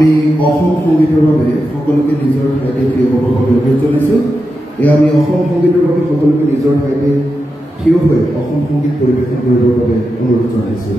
আমি অসম সংগীতৰ বাবে সকলোকে নিজৰ ঠাইতে থিয় হ'বৰ বাবে অনুৰোধ জনাইছোঁ। আমি অসম সংগীতৰ বাবে সকলোকে নিজৰ ঠাইতে থিয় হৈ অসম সংগীত পৰিৱেশন কৰিবৰ বাবে অনুৰোধ জনাইছোঁ।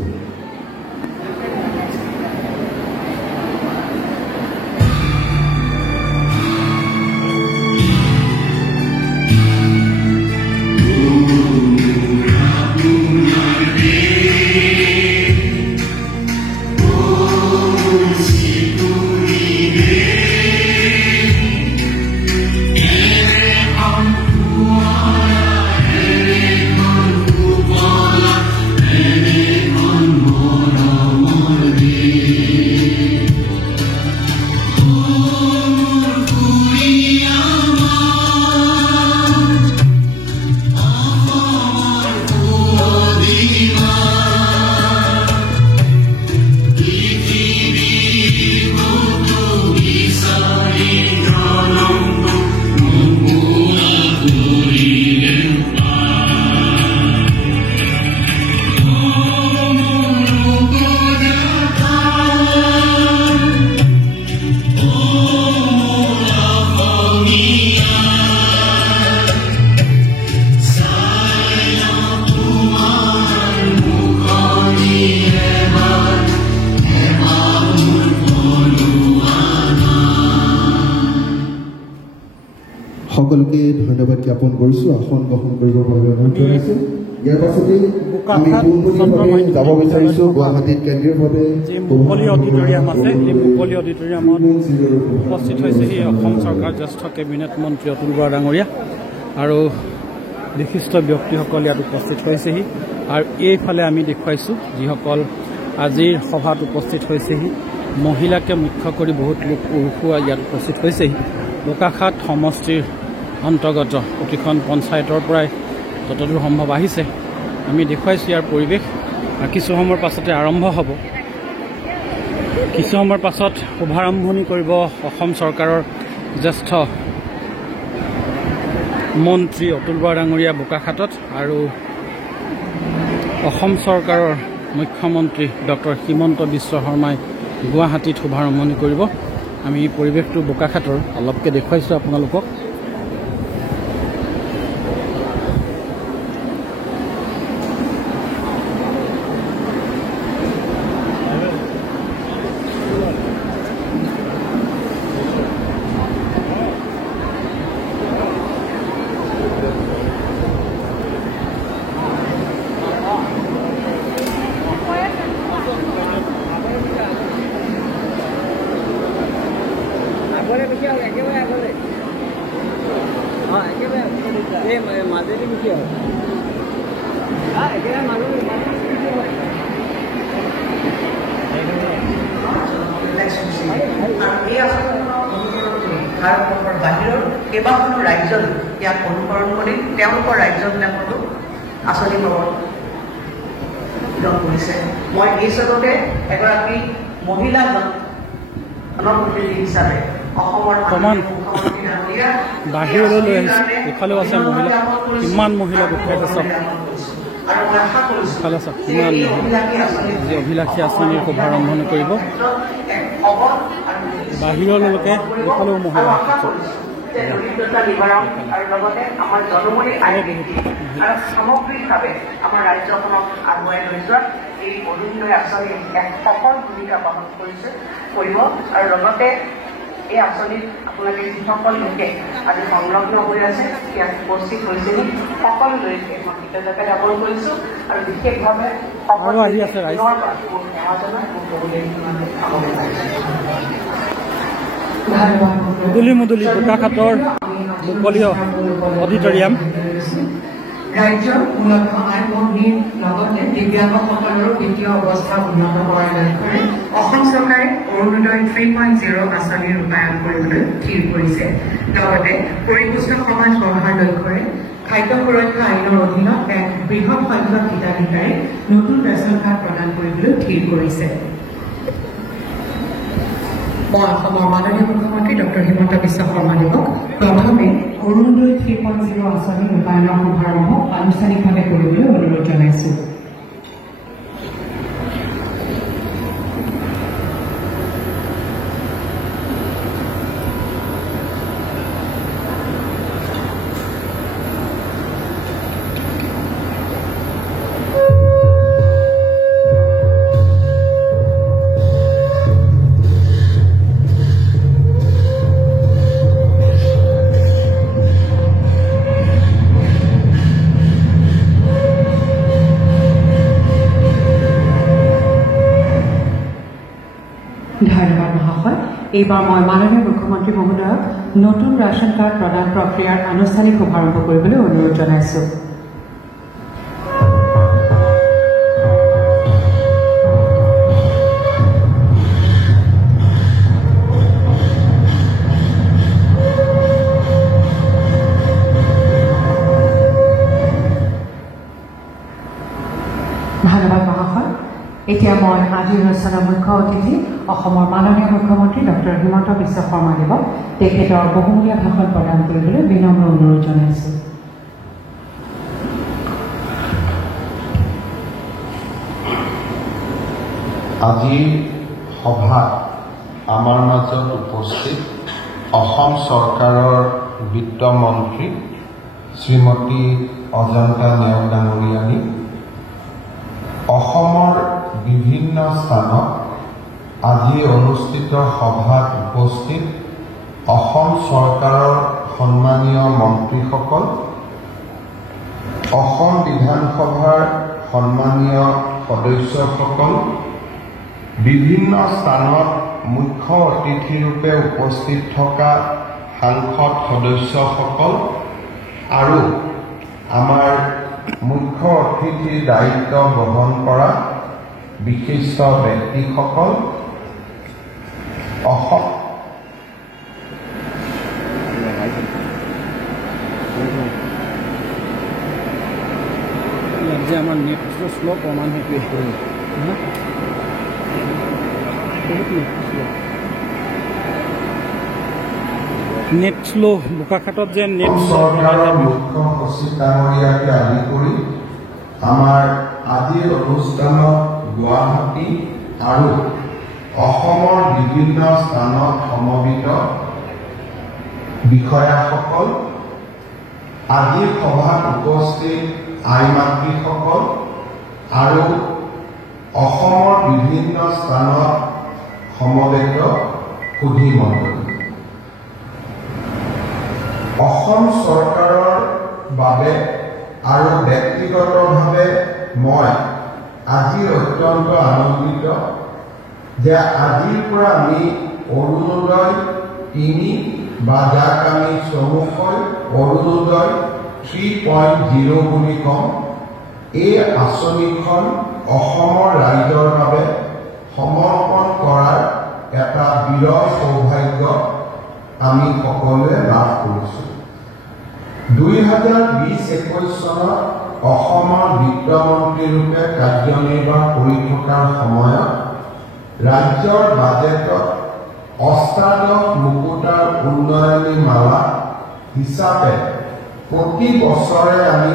সকলোকে ধন্যবাদ জ্ঞাপন কৰিছোঁ। আসন গ্ৰহণ কৰিবৰ বাবে অনুৰোধ জনাইছোঁ। ইয়াৰ পাছতে আমি পোনপটীয়াকৈ যাব বিচাৰিছোঁ গুৱাহাটীত কেন্দ্ৰীয়ভাৱে যি মুকলি অডিটৰিয়াম আছে, এই মুকলি অডিটৰিয়ামত উপস্থিত হৈছেহি অসম চৰকাৰ জ্যেষ্ঠ কেবিনেট মন্ত্ৰী অতুল বৰা ডাঙৰীয়া আৰু বিশিষ্ট ব্যক্তিসকল ইয়াত উপস্থিত হৈছেহি। আৰু এইফালে আমি দেখুৱাইছোঁ যিসকল আজিৰ সভাত উপস্থিত হৈছেহি, মহিলাকে মুখ্য কৰি বহুত লোক পুৰুষো ইয়াত উপস্থিত হৈছেহি। বোকাখাট সমষ্টিৰ অন্তৰ্গত প্ৰতিখন পঞ্চায়তৰ পৰাই যতদূৰ সম্ভৱ আহিছে। আমি দেখুৱাইছোঁ ইয়াৰ পৰিৱেশ। কিছু সময়ৰ পাছতে আৰম্ভ হ'ব। কিছু সময়ৰ পাছত শুভাৰম্ভণি কৰিব অসম চৰকাৰৰ জ্যেষ্ঠ মন্ত্ৰী অতুল বৰা ডাঙৰীয়া বোকাখাটত, আৰু অসম চৰকাৰৰ মুখ্যমন্ত্ৰী ডক্টৰ হিমন্ত বিশ্ব শৰ্মাই গুৱাহাটীত শুভাৰম্ভণি কৰিব। আমি এই পৰিৱেশটো বোকাখাটৰ অলপকৈ দেখুৱাইছোঁ আপোনালোকক। ভাৰতবৰ্ষৰ বাহিৰৰ কেইবাখনো ৰাজ্যত ইয়াক অনুসৰণ কৰি তেওঁলোকৰ ৰাজ্যবিলাকতো আঁচনি প্ৰৱৰ্তন কৰিছে। মই এই হিচাপতে এগৰাকী মহিলা জনপ্ৰতিনিধি হিচাপে অসমৰ মুখ্যমন্ত্ৰী ডাঙৰীয়া বাহিৰলৈ লৈ আহিছে। ইফালেও আছে মহিলা, কিমান মহিলা গোটাই আছে। আৰু মই আশা কৰিছোঁ কিমান যি অভিলাষী আঁচনিৰ শুভাৰম্ভণি কৰিব। বাহিৰলৈকে ইফালেও মহিলা দৰিদ্ৰতা নিবাৰণ আৰু লগতে আমাৰ জনমূৰি আয় বৃদ্ধি আৰু সামগ্ৰিকভাৱে আমাৰ ৰাজ্যখনক আগুৱাই লৈ যোৱাত এই অৰুণোদয় আঁচনি এক সফল ভূমিকা পালন কৰিব। আৰু লগতে এই আঁচনিত আপোনালোকে যিসকল লোকে আজি সংলগ্ন হৈ আছে, ইয়াত উপস্থিত হৈছেহি সকলোলৈকে মই কৃতজ্ঞতা জ্ঞাপন কৰিছোঁ। আৰু বিশেষভাৱে মুদুলি মুদুলি বোকাখাটৰ মুকলি অডিটৰিয়াম। ৰাজ্যৰ মূলত আয় বৃদ্ধিৰ লগতে দিব্যাংগসকলৰো বিত্তীয় অৱস্থা উন্নত কৰাৰ লক্ষ্যৰে অসম চৰকাৰে অৰুণোদয় 3.0 আঁচনি ৰূপায়ণ কৰিবলৈ স্থিৰ কৰিছে। লগতে পৰিপুষ্ট সমাজ গঢ়াৰ লক্ষ্যৰে খাদ্য সুৰক্ষা আইনৰ অধীনত এক বৃহৎ সংখ্যক হিতাধিকাৰীক নতুন ৰেচন কাৰ্ড প্ৰদান কৰিবলৈ স্থিৰ কৰিছে। মই অসমৰ মাননীয় মুখ্যমন্ত্ৰী ডক্টৰ হিমন্ত বিশ্ব শৰ্মাদেৱক প্ৰথমে অৰুণোদয় 3.0 আঁচনি ৰূপায়ণৰ শুভাৰম্ভ আনুষ্ঠানিকভাৱে কৰিবলৈ অনুৰোধ জনাইছোঁ। ধন্যবাদ মহাশয়। এইবাৰ মই মাননীয় মুখ্যমন্ত্ৰী মহোদয়ক নতুন ৰেচন কাৰ্ড প্ৰদান প্ৰক্ৰিয়াৰ আনুষ্ঠানিক শুভাৰম্ভ কৰিবলৈ অনুৰোধ জনাইছো। ধন্যবাদ মহাশয়। এতিয়া মই আজিৰ অনুষ্ঠানৰ মুখ্য অতিথি অসমৰ মাননীয় মুখ্যমন্ত্ৰী ডক্টৰ হিমন্ত বিশ্ব শৰ্মা দেৱক তেখেতৰ বহুমূলীয়া ভাষণ প্ৰদান কৰিবলৈ বিনম্ৰ অনুৰোধ জনাইছো। আজিৰ সভাত আমাৰ মাজত উপস্থিত অসম চৰকাৰৰ বিত্তমন্ত্ৰী শ্ৰীমতী অজন্তা নেওগ ডাঙৰীয়ানী, অসমৰ বিভিন্ন স্থানত আজি অনুষ্ঠিত সভাত উপস্থিত অসম চৰকাৰৰ সন্মানীয় মন্ত্ৰীসকল, অসম বিধানসভাৰ সন্মানীয় সদস্যসকল, বিভিন্ন স্থানত মুখ্য অতিথিৰূপে উপস্থিত থকা সাংসদ সদস্যসকল আৰু আমাৰ মুখ্য অতিথিৰ দায়িত্ব বহন কৰা বিশিষ্ট ব্যক্তিসকল, অসম আমাৰ নেটটো শ্ল' প্ৰমাণ সেইটোৱে নেট শ্ল' বোকাখাটত যে নেট চৰকাৰৰ মুখ্য সচিব ডাঙৰীয়াকে আদি কৰি আমাৰ আজিৰ অনুষ্ঠানত গুৱাহাটী আৰু অসমৰ বিভিন্ন স্থানত সমবেত বিষয়াসকল, আজিৰ সভাত উপস্থিত আই মাতৃসকল আৰু অসমৰ বিভিন্ন স্থানত সমবেত সুধী মণ্ডলী, অসম চৰকাৰৰ বাবে আৰু ব্যক্তিগতভাৱে মই আজি অত্যন্ত আনন্দিত যে আজিৰ পৰা আমি অৰুণোদয় 3 বা যাক আমি চমুকৈ অৰুণোদয় 3.0 বুলি কওঁ, এই আঁচনিখন অসমৰ ৰাইজৰ বাবে সমৰ্পণ কৰাৰ এটা বিৰল সৌভাগ্য আমি সকলোৱে লাভ কৰিছোঁ। 2020-21 চনত অসমৰ বিত্তমন্ত্ৰীৰূপে কাৰ্যনিৰ্বাহ কৰি থকাৰ সময়ত ৰাজ্যৰ বাজেটত অষ্টাদশ মুকুতাৰ উন্নয়নী মালা হিচাপে প্ৰতি বছৰে আমি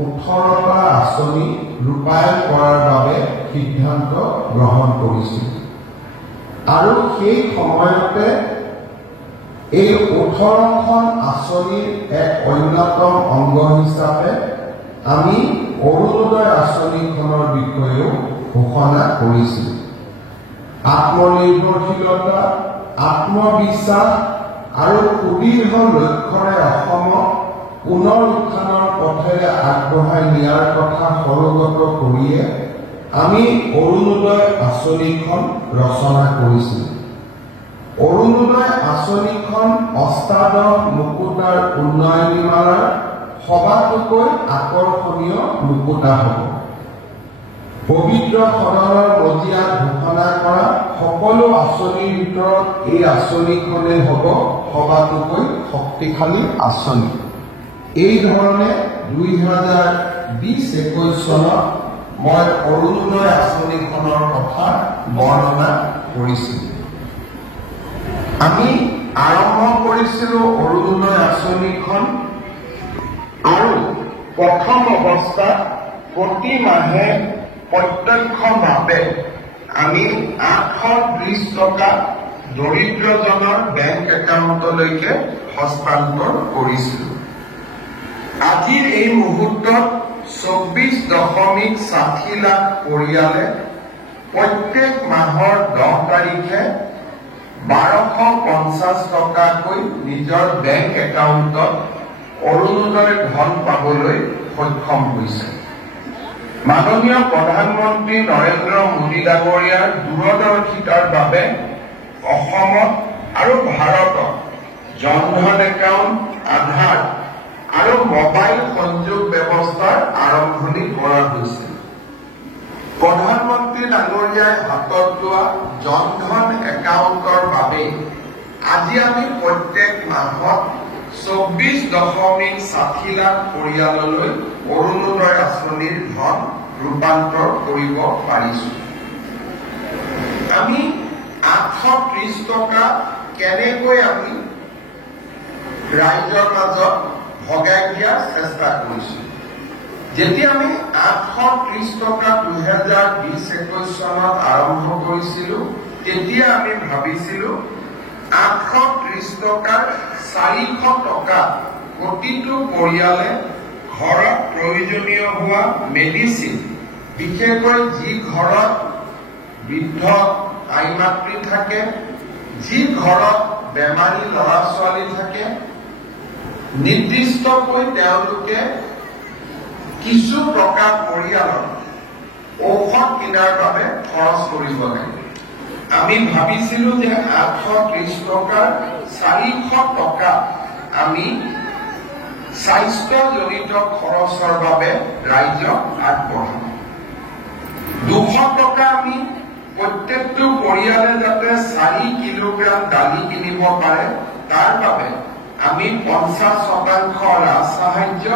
18টা আঁচনি ৰূপায়ণ কৰাৰ বাবে সিদ্ধান্ত গ্ৰহণ কৰিছিল আৰু সেই সময়তে এই 18খন আঁচনিৰ এক অন্যতম অংগ হিচাপে আমি অৰুণোদয় আঁচনিখনৰ বিষয়েও ঘোষণা কৰিছিল। আত্মনিৰ্ভৰশীলতা, আত্মবিশ্বাস আৰু সুদীৰ্ঘ লক্ষ্যৰে অসমক পুনৰ উত্থানৰ পথেৰে আগবঢ়াই নিয়াৰ কথা সৰুগত কৰিয়ে আমি অৰুণোদয় আঁচনিখন ৰচনা কৰিছিলোঁ। অৰুণোদয় আঁচনিখন অষ্টাদশ মুকুতাৰ উন্নয়নী মালাৰ সবাতোকৈ আকৰ্ষণীয় মুকুতা হ'ব। পবিত্ৰ সদনৰ মজিয়াত ঘোষণা কৰা সকলো আঁচনিৰ ভিতৰত এই আঁচনিখনে হ'ব সবাতোকৈ শক্তিশালী আঁচনি। এই ধৰণে 2020-21 চনত মই অৰুণোদয় আঁচনিখনৰ কথা বৰ্ণনা কৰিছিলোঁ। আমি আৰম্ভ কৰিছিলোঁ অৰুণোদয় আঁচনিখন আৰু প্ৰথম অৱস্থাত প্ৰতি মাহে প্ৰত্যক্ষভাৱে আমি 830 টকা দৰিদ্ৰজনৰ বেংক একাউণ্টলৈকে হস্তান্তৰ কৰিছিলোঁ। আজিৰ এই মুহূৰ্তত 24.60 লাখ পৰিয়ালে প্ৰত্যেক মাহৰ 10 তাৰিখে 1250 টকাকৈ নিজৰ বেংক একাউণ্টত অৰুণোদয় ধন পাবলৈ সক্ষম হৈছে। মাননীয় প্ৰধানমন্ত্ৰী নৰেন্দ্ৰ মোদী ডাঙৰীয়াৰ দূৰদৰ্শিতাৰ বাবে অসমত আৰু ভাৰতত জনধন একাউণ্ট, আধাৰ আৰু মোবাইল সংযোগ ব্যৱস্থাৰ আৰম্ভণি কৰা হৈছিল। প্ৰধানমন্ত্ৰী ডাঙৰীয়াই হাতত লোৱা জনধন একাউণ্টৰ বাবে আজি আমি প্ৰত্যেক মাহত 24.60 লাখ পৰিয়াললৈ অৰুণোদয় আঁচনিৰ ধন ৰূপান্তৰ কৰিব পাৰিছো। আমি 830 টকা কেনেকৈ আমি ৰাইজৰ মাজত ভগাই দিয়াৰ চেষ্টা কৰিছো। যেতিয়া আমি 830 টকা 2020-21 চনত আৰম্ভ কৰিছিলো, তেতিয়া আমি ভাবিছিলো 830 টকাৰ 400 টকা প্ৰতিটো পৰিয়ালে ঘৰত প্ৰয়োজনীয় হোৱা মেডিচিন, বিশেষকৈ যি ঘৰত বৃদ্ধ আই মাতৃ থাকে, যি ঘৰত বেমাৰী ল'ৰা ছোৱালী থাকে, নিৰ্দিষ্টকৈ তেওঁলোকে কিছু টকা পৰিয়ালৰ ঔষধ কিনাৰ বাবে খৰচ কৰিব লাগে। আমি ভাবিছিলো যে 830 টকাৰ 400 টকা আমি স্বাস্থ্যজনিত খৰচৰ বাবে ৰাইজক আগবঢ়াম। 200 টকা আমি প্ৰত্যেকটো পৰিয়ালে যাতে 4 কিলোগ্ৰাম দালি কিনিব পাৰে তাৰ বাবে আমি 50% ৰাজ সাহায্য,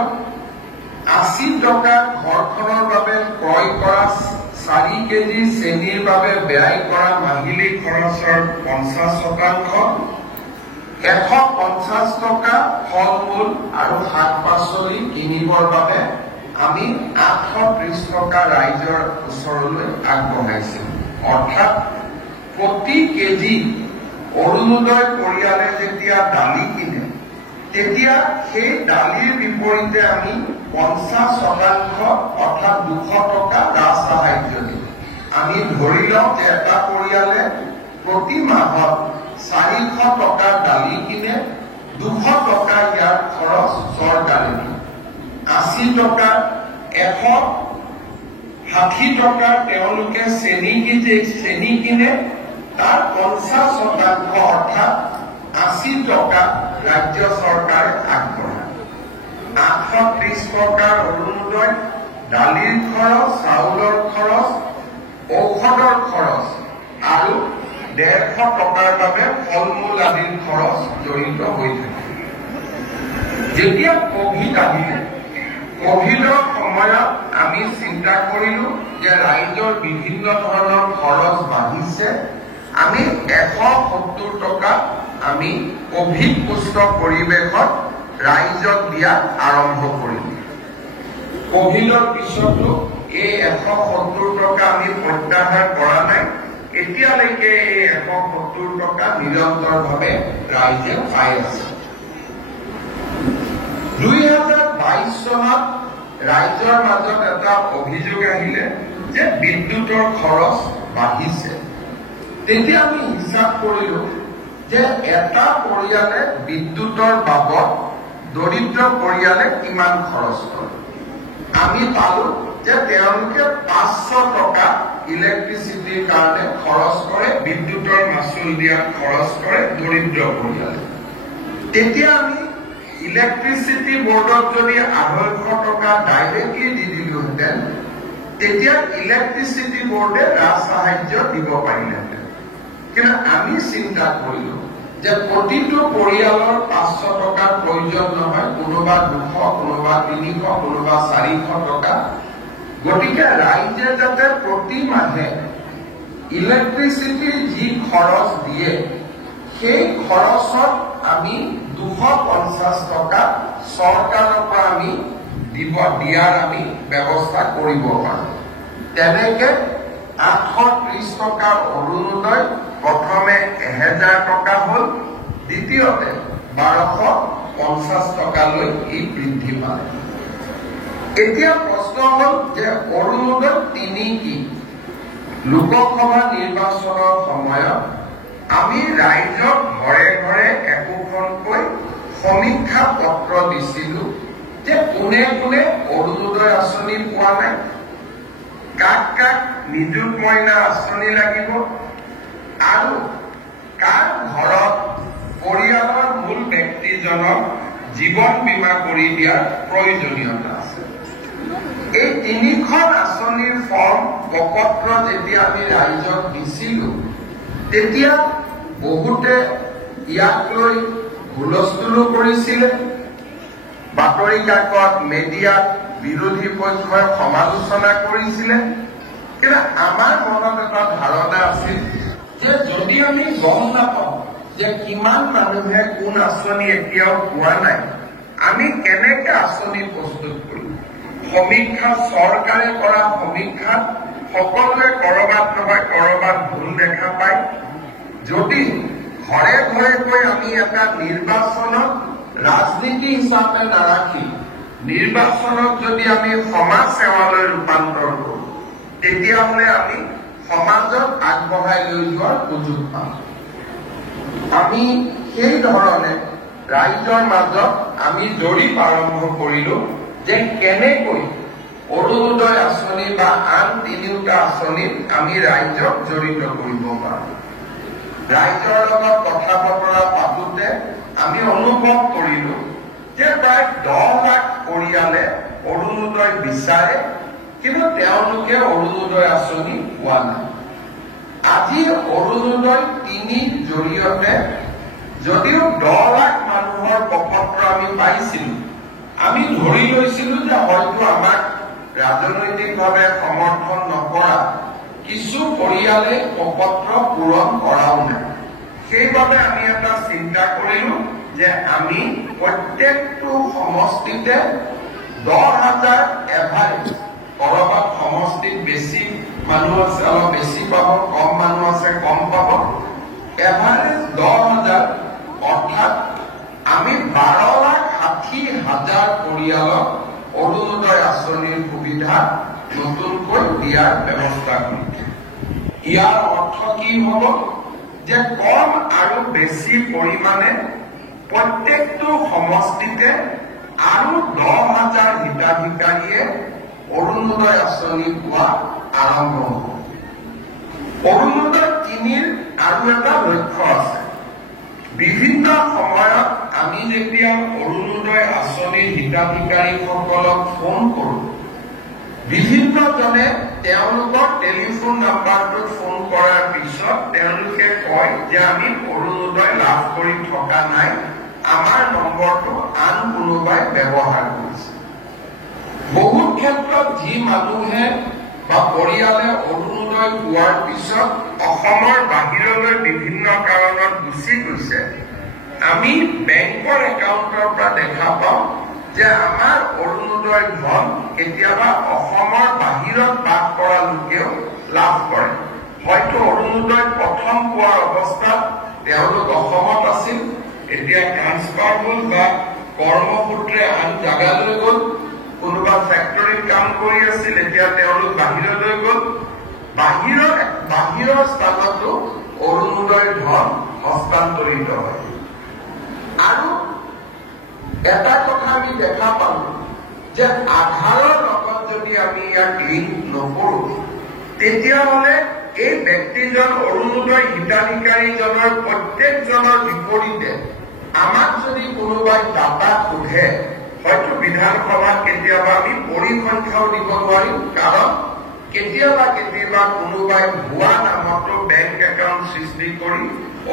80 টকা ঘৰখনৰ বাবে ক্ৰয় কৰা 4 কেজি চেনিৰ বাবে ব্যয় কৰা মাহিলী খৰচৰ 50%, 150 টকা ফল মূল আৰু শাক পাচলি কিনিবৰ বাবে আমি 830 টকা ৰাইজৰ ওচৰলৈ আগবঢ়াইছো। অৰ্থাৎ প্ৰতি কেজি অৰুণোদয় পৰিয়ালে যেতিয়া দালি কিনে, তেতিয়া সেই দালিৰ বিপৰীতে আমি 50% অৰ্থাৎ 200 টকা ৰাজ সাহায্য দিম। আমি ধৰি লওঁ যে এটা পৰিয়ালে প্ৰতি মাহত 400 টকাৰ দালি কিনে, 200 টকা ইয়াৰ খৰচ চৰকাৰে দিয়ে, 80 টকা 160 টকা তেওঁলোকে চেনি কিনে, তাৰ 50% অৰ্থাৎ 80 টকা ৰাজ্য চৰকাৰে আগবঢ়ায়। 830 টকাৰ অৰুণোদয়, দালিৰ খৰচ, চাউলৰ খৰচ, ঔষধৰ খৰচ আৰু 150 টকাৰ বাবে ফল মূল আদিৰ খৰচ জড়িত হৈ থাকে। যেতিয়া কভিড আহিলে, কভিডৰ সময়ত আমি চিন্তা কৰিলো যে ৰাইজৰ বিভিন্ন ধৰণৰ খৰচ বাঢ়িছে, আমি 170 টকা আমি কভিড মুক্ত পৰিৱেশত ৰাইজক দিয়া আৰম্ভ কৰিলো। কভিডৰ পিছতো এই 170 টকা আমি প্ৰত্যাহাৰ কৰা নাই। এতিয়ালৈকে এই 170 টকা নিৰন্তৰভাৱে ৰাইজে পাই আছে। 2022 চনত ৰাইজৰ মাজত এটা অভিযোগ আহিলে যে বিদ্যুতৰ খৰচ বাঢ়িছে। তেতিয়া আমি হিচাপ কৰিলো যে এটা পৰিয়ালে বিদ্যুতৰ বাবদ দৰিদ্ৰ পৰিয়ালে কিমান খৰচ কৰে। আমি পালো যে তেওঁলোকে 500 টকা ইলেক্ট্ৰিচিটিৰ কাৰণে খৰচ কৰে, বিদ্যুতৰ মাচুল দিয়াত খৰচ কৰে দৰিদ্ৰ পৰিয়ালে। তেতিয়া আমি ইলেক্ট্ৰিচিটি বোৰ্ডত যদি 250 টকা ডাইৰেক্টলি দি দিলোহেঁতেন, তেতিয়া ইলেক্ট্ৰিচিটি বোৰ্ডে ৰাজ সাহায্য দিব পাৰিলেহেঁতেন। কিন্তু আমি চিন্তা কৰিলো যে প্ৰতিটো পৰিয়ালৰ 500 টকাৰ প্ৰয়োজন নহয়, কোনোবা 200, কোনোবা 300, কোনোবা 400 টকা। গতিকে ৰাইজে যাতে প্ৰতি মাহে ইলেক্ট্ৰিচিটিৰ যি খৰচ দিয়ে, সেই খৰচত আমি 250 টকা চৰকাৰৰ পৰা আমি দিয়াৰ আমি ব্যৱস্থা কৰিব পাৰো। তেনেকে 830 টকাৰ অৰুণোদয় প্ৰথমে 1000 টকা হ'ল, দ্বিতীয়তে 1250 টকালৈ ই বৃদ্ধি পালে। এতিয়া প্ৰশ্ন হ'ল যে অৰুণোদয় 3 কি? লোকসভা নিৰ্বাচনৰ সময়ত আমি ৰাইজক ঘৰে ঘৰে একোখনকৈ সমীক্ষা পত্ৰ দিছিলো যে কোনে কোনে অৰুণোদয় আঁচনি পোৱা নাই, কাক কাক নিযুত মইনা আঁচনি লাগিব আৰু কাৰ ঘৰত পৰিয়ালৰ মূল ব্যক্তিজনক জীৱন বীমা কৰি দিয়াৰ প্ৰয়োজনীয়তা আছে। এই 3খন আঁচনিৰ ফৰ্ম প্ৰপত্ৰ যেতিয়া আমি ৰাইজক দিছিলো তেতিয়া বহুতে ইয়াক লৈ হুলস্থুলো কৰিছিলে, বাতৰি কাকত মিডিয়াত বিৰোধী পক্ষই সমালোচনা কৰিছিলে। কিন্তু আমাৰ মনত এটা ধাৰণা আছিল যে যদি আমি গম নাপাওঁ যে কিমান মানুহে কোন আঁচনি এতিয়াও পোৱা নাই, আমি কেনেকে আঁচনি প্ৰস্তুত কৰিম? সমীক্ষা চৰকাৰে কৰা সমীক্ষাত সকলোৱে কৰবাত নহয় কৰবাত ভুল দেখা পায়। যদি ঘৰে ঘৰে গৈ আমি এটা নিৰ্বাচনক ৰাজনীতি হিচাপে নাৰাখি নিৰ্বাচনক যদি আমি সমাজ সেৱালৈ ৰূপান্তৰ কৰো তেতিয়াহ'লে আমি সমাজক আগবঢ়াই লৈ যোৱাৰ সুযোগ পাম। আমি সেই ধৰণে ৰাইজৰ মাজত আমি জৰীপ আৰম্ভ কৰিলো যে কেনেকৈ অৰুণোদয় আঁচনি বা আন 3টা আঁচনিত আমি ৰাইজক জড়িত কৰিব পাৰোঁ। ৰাইজৰ লগত কথা বতৰা পাতোতে আমি অনুভৱ কৰিলো যে প্ৰায় 10 লাখ পৰিয়ালে অৰুণোদয় বিচাৰে, কিন্তু তেওঁলোকে অৰুণোদয় আঁচনি পোৱা নাই। আজি অৰুণোদয় 3ৰ জৰিয়তে যদিও 10 লাখ মানুহৰ প্ৰপত্ৰ আমি পাইছিলো, আমি ধৰি লৈছিলো যে হয়তো আমাক ৰাজনৈতিকভাৱে সমৰ্থন নকৰা কিছু পৰিয়ালে প্ৰপত্ৰ পূৰণ কৰাও নাই। সেইবাবে আমি এটা চিন্তা কৰিলো যে আমি প্ৰত্যেকটো সমষ্টিতে 10,000 এভাৰেজ, কৰবাত সমষ্টিত বেছি মানুহ আছে অলপ বেছি পাব, কম মানুহ আছে কম পাব, এভাৰেজ 10,000 অৰ্থাৎ আমি 12,60,000 পৰিয়ালক অৰুণোদয় আঁচনিৰ সুবিধা নতুনকৈ দিয়াৰ ব্যৱস্থা কৰিছে। ইয়াৰ অৰ্থ কি হব যে কম আৰু বেছি পৰিমাণে প্ৰত্যেকটো সমষ্টিতে আৰু 10,000 হিতাধিকাৰীয়ে অৰুণোদয় আঁচনি পোৱা আৰম্ভ হব। অৰুণোদয় 3ৰ আৰু এটা লক্ষ্য আছে। বিভিন্ন সময়ত আমি যেতিয়া অৰুণোদয় আঁচনিৰ হিতাধিকাৰীসকলক ফোন কৰো, বিভিন্নজনে তেওঁলোকৰ টেলিফোন নাম্বাৰটোত ফোন কৰাৰ পিছত তেওঁলোকে কয় যে আমি অৰুণোদয় লাভ কৰি থকা নাই, আমাৰ নম্বৰটো আন কোনোবাই ব্যৱহাৰ কৰিছে। বহুত ক্ষেত্ৰত যি মানুহে বা পৰিয়ালে অৰুণোদয় পোৱাৰ পিছত অসমৰ বাহিৰলৈ বিভিন্ন কাৰণত গুচি গৈছে, আমি বেংকৰ একাউণ্টৰ পৰা দেখা পাওঁ যে আমাৰ অৰুণোদয় ধন কেতিয়াবা অসমৰ বাহিৰত বাস কৰা লোকেও লাভ কৰে। হয়তো অৰুণোদয় প্ৰথম পোৱাৰ অৱস্থাত তেওঁলোক অসমত আছিল, এতিয়া ট্ৰান্সফাৰ হ'ল বা কৰ্মসূত্ৰে আন জাগালৈ গ'ল, কোনোবা ফেক্টৰীত কাম কৰি আছিল, এতিয়া তেওঁলোক বাহিৰলৈ গ'ল। বাহিৰৰ স্থানতো অৰুণোদয় ধন হস্তান্তৰিত হয়। আৰু এটা কথা আমি দেখা পালো যে আধাৰৰ লগত যদি আমি ইয়াক লিংক নকৰো তেতিয়াহ'লে এই ব্যক্তিজন অৰুণোদয় হিতাধিকাৰীজনৰ প্ৰত্যেকজনৰ বিপৰীতে আমাক যদি কোনোবাই ডাটা সোধে, হয়তো বিধানসভাত কেতিয়াবা আমি পৰিসংখ্যাও দিব নোৱাৰিম, কাৰণ কেতিয়াবা কোনোবাই ভুৱা নামতো বেংক একাউণ্ট সৃষ্টি কৰি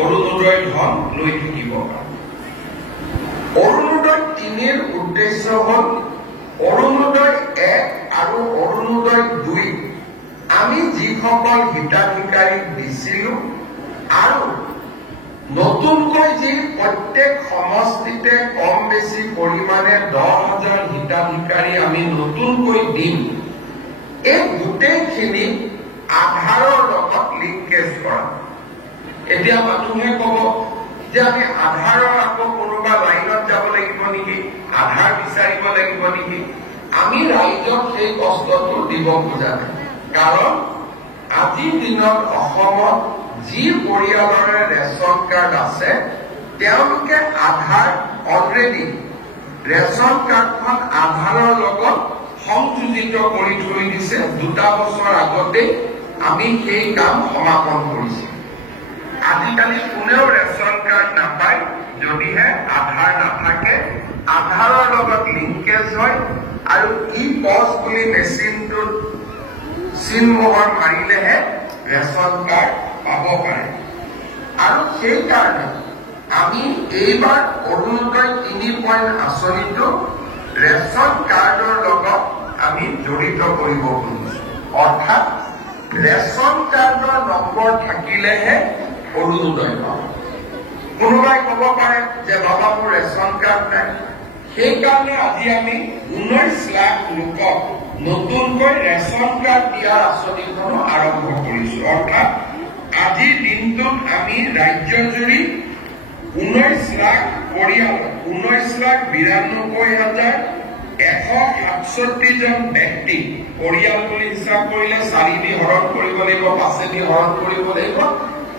অৰুণোদয় ধন লৈ থাকিব পাৰে। অৰুণোদয় 3ৰ উদ্দেশ্য হল অৰুণোদয় 1 আৰু অৰুণোদয় 2 আমি যিসকল হিতাধিকাৰীক দিছিলো আৰু নতুনকৈ যি প্ৰত্যেক সমষ্টিতে কম বেছি পৰিমাণে 10,000 হিতাধিকাৰী আমি নতুনকৈ দিম, এই গোটেইখিনি আধাৰৰ লগত লিংকেজ কৰা। এতিয়া মানুহে কব যে আমি আধাৰৰ আকৌ কোনোবা লাইনত যাব লাগিব নেকি, আধাৰ বিচাৰিব লাগিব নেকি? আমি ৰাইজক সেই কষ্টটো দিব খোজা নাই, কাৰণ আজিৰ দিনত অসমত যি পৰিয়ালৰে ৰেচন কাৰ্ড আছে তেওঁলোকে আধাৰ অলৰেডি ৰেচন কাৰ্ডখন আধাৰৰ লগত সংযোজিত কৰি থৈ দিছে। 2 বছৰ আগতে আমি সেই কাম সমাপন কৰিছো। আজিকালি কোনেও ৰেচন কাৰ্ড নাপায় যদিহে আধাৰ নাথাকে, আধাৰৰ লগত লিংকেজ হয় আৰু ই পজ বুলি মেচিনটোত চিনমোহৰ মাৰিলেহে ৰেচন কাৰ্ড পাব পাৰে। আৰু সেইকাৰণে আমি এইবাৰ অৰুণোদয় ৩ পইণ্ট আঁচনিটো ৰেচন কাৰ্ডৰ লগত আমি জড়িত কৰিব খুজিছো। অৰ্থাৎ ৰেচন কাৰ্ডৰ নম্বৰ থাকিলেহে অৰুণোদয় পাব। কোনোবাই ক'ব পাৰে যে বাবা মোৰ ৰেচন কাৰ্ড নাই, সেইকাৰণে আজি আমি 19 লাখ লোকক নতুনকৈ ৰেচন কাৰ্ড দিয়াৰ আঁচনিখনো আৰম্ভ কৰিছো। অৰ্থাৎ আজিৰ দিনটোত আমি ৰাজ্যজুৰি 19 লাখ পৰিয়াল 19,92,167 জন ব্যক্তি পৰিয়াল বুলি হিচাপ কৰিলে 4 দি হৰণ কৰিব লাগিব, 5 দি হৰণ কৰিব লাগিব,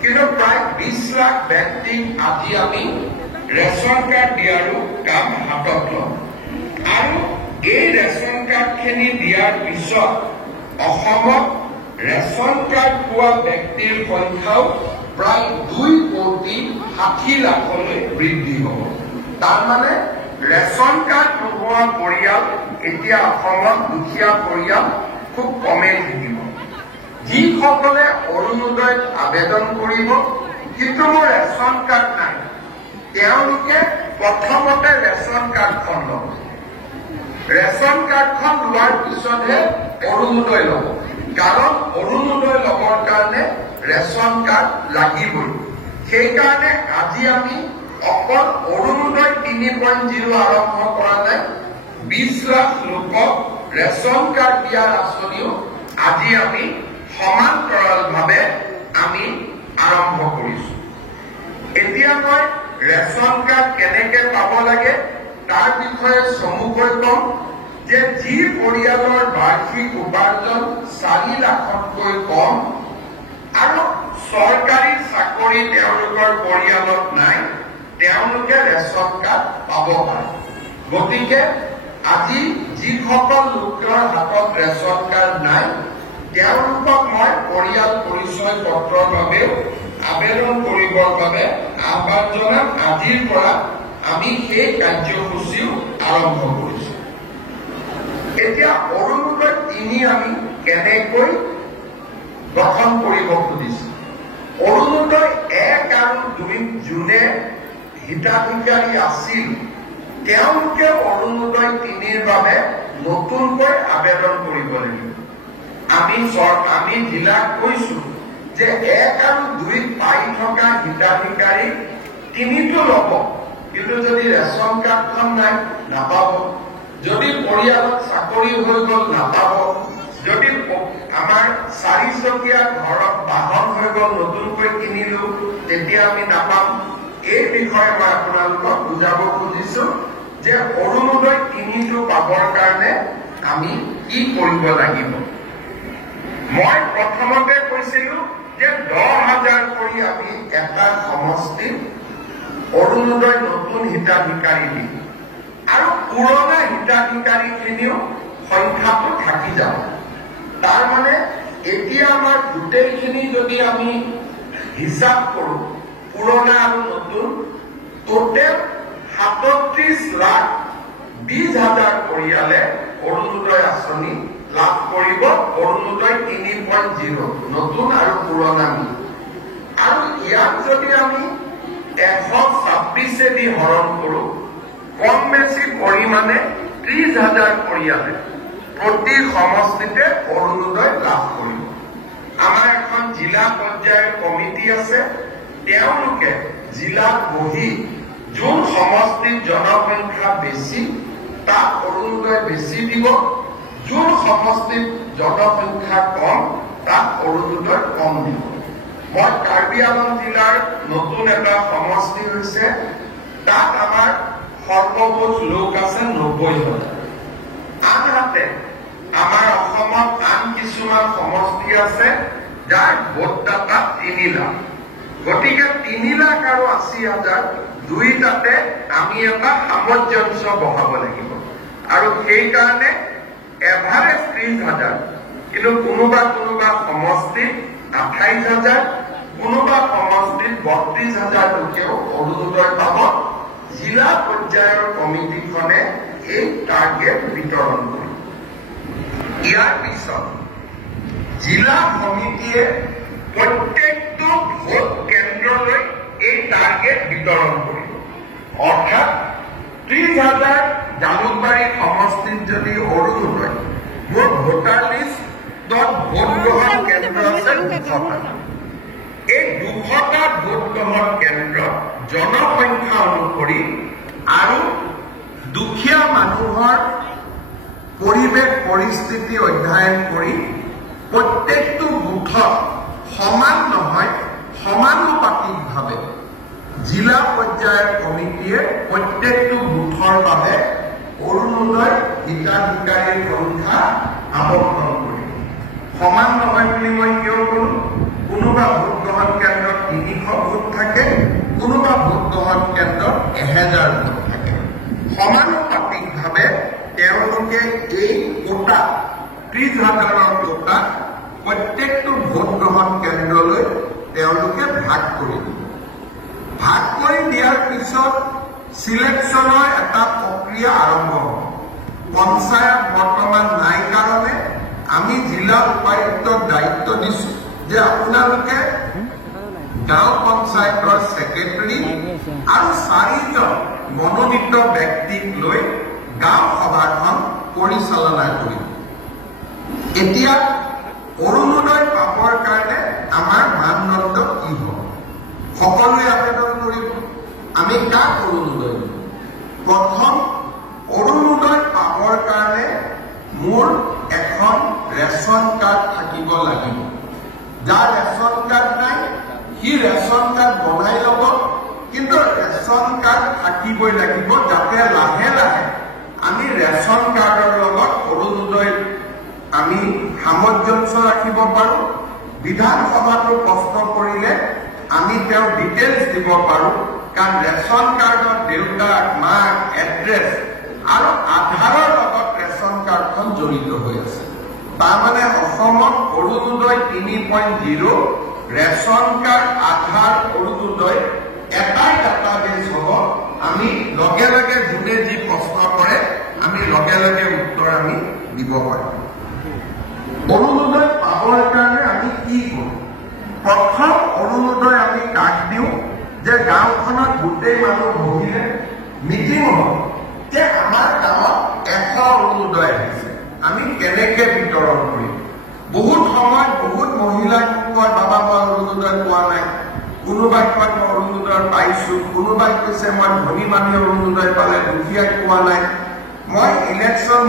কিন্তু প্ৰায় 20 লাখ ব্যক্তিক আজি আমি ৰেচন কাৰ্ড দিয়াৰো কাম হাতত লম। আৰু এই ৰেচন কাৰ্ডখিনি দিয়াৰ পিছত অসমত ৰেচন কাৰ্ড পোৱা ব্যক্তিৰ সংখ্যাও প্ৰায় 2,60,00,000 বৃদ্ধি হ'ব। তাৰমানে ৰেচন কাৰ্ড নোহোৱা পৰিয়াল এতিয়া অসমত দুখীয়া পৰিয়াল খুব কমেই থাকিব। যিসকলে অৰুণোদয়ত আবেদন কৰিব কিন্তু মোৰ ৰেচন কাৰ্ড নাই, তেওঁলোকে প্ৰথমতে ৰেচন কাৰ্ডখন ল'ব। ৰেচন কাৰ্ডখন লোৱাৰ পিছতহে অৰুণোদয় ল'ব, কাৰণ অৰুণোদয় ল'বৰ কাৰণে ৰেচন কাৰ্ড লাগিবই। সেইকাৰণে আজি আমি অকল অৰুণোদয় 3.0 আৰম্ভ কৰা নাই, 20 লাখ লোকক ৰেচন কাৰ্ড দিয়াৰ আঁচনিও আজি আমি সমান্তৰালভাৱে আমি আৰম্ভ কৰিছো। এতিয়া মই ৰেচন কাৰ্ড কেনেকে পাব লাগে তাৰ বিষয়ে চমুকৈ কম যে যি পৰিয়ালৰ বাৰ্ষিক উপাৰ্জন 4 লাখতকৈ কম আৰু চৰকাৰী চাকৰি তেওঁলোকৰ পৰিয়ালত নাই, তেওঁলোকে ৰেচন কাৰ্ড পাব পাৰে। গতিকে আজি যিসকল লোকৰ হাতত ৰেচন কাৰ্ড নাই তেওঁলোকক মই পৰিয়াল পৰিচয় পত্ৰৰ বাবে আবেদন কৰিবৰ বাবে আহ্বান জনাম। আজিৰ পৰা আমি সেই কাৰ্যসূচীও আৰম্ভ কৰিছো। এতিয়া অৰুণোদয় 3 আমি কেনেকৈ গঠন কৰিব খুজিছো। অৰুণোদয় 1 আৰু 2 যোনে হিতাধিকাৰী আছিল তেওঁলোকে অৰুণোদয় 3ৰ বাবে নতুনকৈ আবেদন কৰিব লাগিব। আমি জিলাক কৈছো যে 1 আৰু 2 পাই থকা হিতাধিকাৰী 3টো ল'ব, কিন্তু যদি ৰেচন কাৰ্ডখন নাই নাপাব, যদি পৰিয়ালত চাকৰি হৈ গ'ল নাপাব, যদি আমাৰ 4 চকীয়া ঘৰত বাহন হৈ গ'ল নতুনকৈ কিনিলো তেতিয়া আমি নাপাম। এই বিষয়ে মই আপোনালোকক বুজাব খুজিছো যে অৰুণোদয় 3টো পাবৰ কাৰণে আমি কি কৰিব লাগিব। মই প্ৰথমতে কৈছিলো যে 10,000 কৰি আমি এটা সমষ্টিত অৰুণোদয় নতুন হিতাধিকাৰী দিম আৰু পুৰণা হিতাধিকাৰীখিনিও সংখ্যাটো থাকি যাব। তাৰ মানে এতিয়া আমাৰ গোটেইখিনি যদি আমি হিচাপ কৰো পুৰণা আৰু নতুন, টোটেল 37,20,000 পৰিয়ালে অৰুণোদয় আঁচনি লাভ কৰিব। অৰুণোদয় 3.0 নতুন আৰু পুৰণা মিলি। আৰু ইয়াক যদি আমি 126 দি হৰণ কৰো, কম বেছি পৰিমাণে 30,000 পৰিয়ালে প্ৰতি সমষ্টিতে অৰুণোদয় লাভ কৰিব। আমাৰ এখন জিলা পৰ্যায়ৰ কমিটি আছে, তেওঁলোকে জিলাত বহি যোন সমষ্টিৰ জনসংখ্যা বেছি তাক অৰুণোদয় বেছি দিব, যোন সমষ্টিৰ জনসংখ্যা কম তাক অৰুণোদয় কম দিব। মই কাৰ্বি আংলং জিলাৰ নতুন এটা সমষ্টি হৈছে, তাত আমাৰ সৰ্বমুঠ লোক আছে 90,000। আনহাতে আমাৰ অসমত আন কিছুমান সমষ্টি আছে যাৰ ভোটদাতা 3 লাখ। গতিকে 3 লাখ আৰু 80,000 দুইটাতে আমি এটা সামঞ্জস্য বহাব লাগিব। আৰু সেইকাৰণে এভাৰেজ 30,000, কিন্তু কোনোবা সমষ্টিত 28,000, কোনোবা সমষ্টিত ৩২,০০০ লোকেও অৰুণোদয় পাব। জিলা পৰ্যায়ৰ কমিটিখনে এই টাৰ্গেট বিতৰণ কৰিব। ইয়াৰ পিছত জিলা সমিতিয়ে প্ৰত্যেকটো ভোট কেন্দ্ৰলৈ এই টাৰ্গেট বিতৰণ কৰিব। অৰ্থাৎ ৩০,০০০ জালুকবাৰী সমষ্টিত যদি অৰুণোদয় মোৰ ভোটাৰ লিষ্টত ভোট গ্ৰহণ কেন্দ্ৰ আছে ২০০টা। এই ২০০টা ভোট গ্ৰহণ কেন্দ্ৰত জনসংখ্যা অনুসৰি আৰু দুখীয়া মানুহৰ পৰিৱেশ পৰিস্থিতি অধ্যয়ন কৰি প্ৰত্যেকটো বুথত সমান নহয় সমানুপাতিকভাৱে জিলা পৰ্যায়ৰ কমিটিয়ে প্ৰত্যেকটো বুথৰ বাবে অৰুণোদয় হিতাধিকাৰীৰ সংখ্যা আবণ্টন কৰিব। সমান নহয় বুলি মই কিয় কলো? কোনোবা ভোট গ্ৰহণ কেন্দ্ৰত ৩০০ ভোট থাকে, কোনোবা ভোট গ্ৰহণ কেন্দ্ৰত ১,০০০ ভোট থাকে। সমানুপাতিকভাৱে তেওঁলোকে এই কোটা ৩০,০০০ৰ কোটা প্ৰত্যেকটো ভোট গ্ৰহণ কেন্দ্ৰলৈ তেওঁলোকে ভাগ কৰি দিব। ভাগ কৰি দিয়াৰ পিছত সিলেকশ্যনৰ এটা প্ৰক্ৰিয়া আৰম্ভ হ'ব। পঞ্চায়ত বৰ্তমান নাই কাৰণে আমি জিলা উপায়ুক্তক দায়িত্ব দিছো যে আপোনালোকে গাঁও পঞ্চায়তৰ ছেক্ৰেটাৰী আৰু ৪জন মনোনীত ব্যক্তিক লৈ গাঁও সভাখন পৰিচালনা কৰিব। এতিয়া অৰুণোদয় পাবৰ কাৰণে আমাৰ মানদণ্ড কি হ'ব? সকলোৱে আবেদন কৰিব। আমি কাক অৰুণোদয় দিম? প্ৰথম অৰুণোদয় পাবৰ কাৰণে মোৰ এখন ৰেচন কাৰ্ড থাকিব লাগিব। যাৰ ৰেচন কাৰ্ড নাই সি ৰেচন কাৰ্ড বনাই ল'ব, কিন্তু ৰেচন কাৰ্ড থাকিবই লাগিব, যাতে লাহে লাহে আমি ৰেচন কাৰ্ডৰ লগত অৰুণোদয় আমি সামঞ্জস্য ৰাখিব পাৰো। বিধানসভাটো প্ৰশ্ন কৰিলে আমি তেওঁ ডিটেইলছ দিব পাৰো, কাৰণ ৰেচন কাৰ্ডত দেউতাক, মাক, এড্ৰেছ আৰু আধাৰৰ লগত ৰেচন কাৰ্ডখন জড়িত হৈ আছে। তাৰমানে অসমত অৰুণোদয় ৩.০ ৰেচন কাৰ্ড, আধাৰ, অৰুণোদয় এটাই ডাটাবেছ হ'ব। আমি লগে লগে যোনে যি প্ৰশ্ন কৰে আমি লগে লগে উত্তৰ আমি দিব পাৰিম। অৰুণোদয় পাবৰ কাৰণে আমি কি কৰোঁ? প্ৰথম অৰুণোদয় আমি কাক দিওঁ যে গাঁওখনত গোটেই মানুহ বহিলে মিটিং হ'ব যে আমাৰ গাঁৱত ১০০ অৰুণোদয় আহিছে, আমি কেনেকে বিতৰণ কৰিম। বহুত সময়ত বহুত মহিলাই কয় বাবা মই অৰুণোদয় পোৱা নাই, কোনোবাই কয় মই অৰুণোদয় পাইছো, কোনোবাই কৈছে মই ধনী মানুহে অৰুণোদয় পালে দুখীয়াই পোৱা নাই। মই ইলেকশ্যন